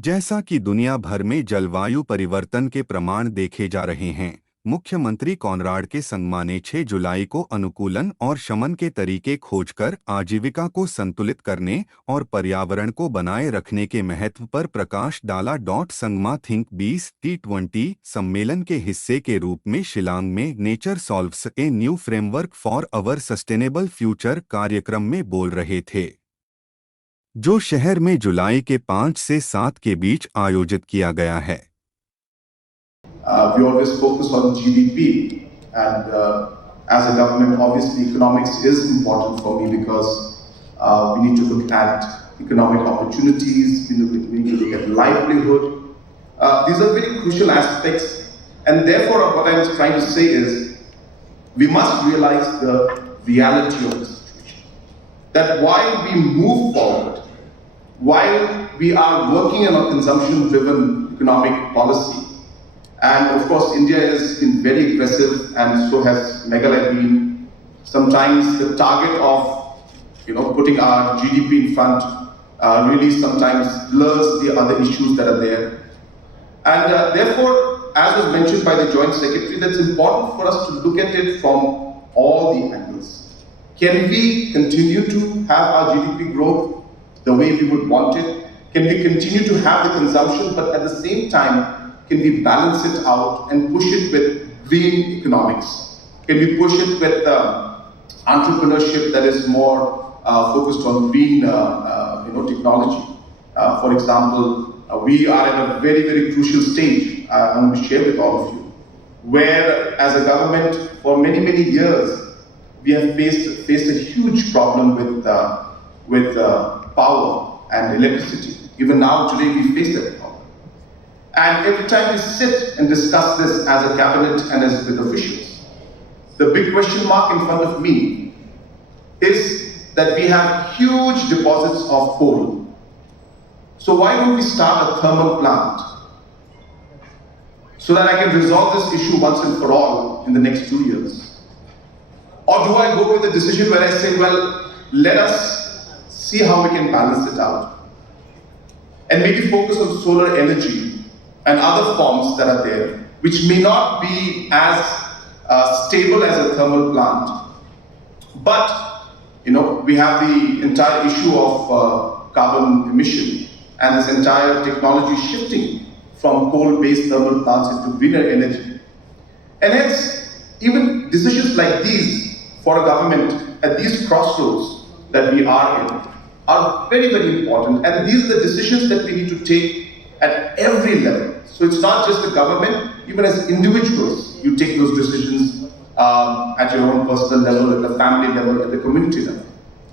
जैसा कि दुनिया भर में जलवायु परिवर्तन के प्रमाण देखे जा रहे हैं, मुख्यमंत्री कॉनराड के संगमा ने 6 जुलाई को अनुकूलन और शमन के तरीके खोजकर आजीविका को संतुलित करने और पर्यावरण को बनाए रखने के महत्व पर प्रकाश डाला। संगमा थिंक 20T20 सम्मेलन के हिस्से के रूप में शिलांग में nature solves a new framework for our sustainable future कार्यक्रम में बोल रहे थे, जो शहर में जुलाई के 5 से 7 के बीच आयोजित किया गया है। We always focus on GDP, and as a government, obviously economics is important for me because we need to look at economic opportunities, we need to look at livelihood. These are very crucial aspects, and therefore what I was trying to say is we must realize the reality of the situation. That while we move forward, while we are working on a consumption-driven economic policy, and of course, India has been very aggressive, and so has Meghalaya been. Sometimes the target of, putting our GDP in front really sometimes blurs the other issues that are there. And therefore, as was mentioned by the Joint Secretary, that's important for us to look at it from all the angles. Can we continue to have our GDP growth the way we would want it? Can we continue to have the consumption, but at the same time, can we balance it out and push it with green economics? Can we push it with entrepreneurship that is more focused on green technology? For example, we are at a very, very crucial stage, I want to share with all of you, where as a government, for many, many years, we have faced a huge problem with power and electricity. Even now, today, we face that problem. And every time we sit and discuss this as a cabinet and as with officials, the big question mark in front of me is that we have huge deposits of coal. So why don't we start a thermal plant so that I can resolve this issue once and for all in the next 2 years? Or do I go with a decision where I say, well, let us see how we can balance it out and maybe focus on solar energy and other forms that are there, which may not be as stable as a thermal plant. But, we have the entire issue of carbon emission and this entire technology shifting from coal-based thermal plants into greener energy. And hence, even decisions like these for a government at these crossroads that we are in are very, very important. And these are the decisions that we need to take at every level. So it's not just the government, even as individuals, you take those decisions at your own personal level, at the family level, at the community level.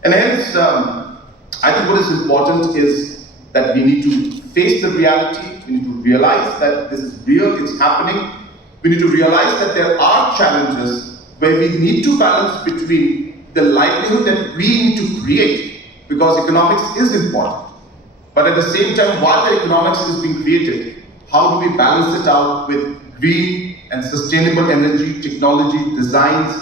And hence, I think what is important is that we need to face the reality, we need to realize that this is real, it's happening. We need to realize that there are challenges where we need to balance between the livelihood that we need to create, because economics is important. But at the same time, while the economics is being created, how do we balance it out with green and sustainable energy, technology, designs,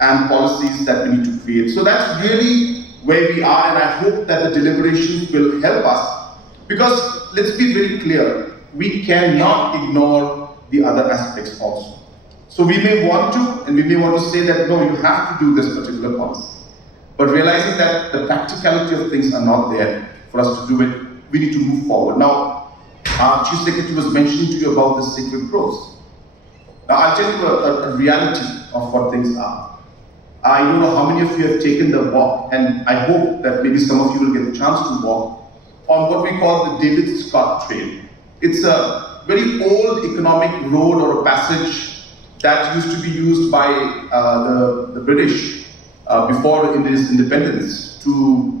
and policies that we need to create? So that's really where we are, and I hope that the deliberations will help us. Because let's be very clear, we cannot ignore the other aspects also. So we may want to, and we may want to say that, no, you have to do this particular policy. But realizing that the practicality of things are not there for us to do it, we need to move forward. Now, our Chief Secretary was mentioning to you about the sacred groves. Now, I'll tell you a reality of what things are. I don't know how many of you have taken the walk, and I hope that maybe some of you will get a chance to walk on what we call the David Scott Trail. It's a very old economic road or a passage that used to be used by the British before India's independence to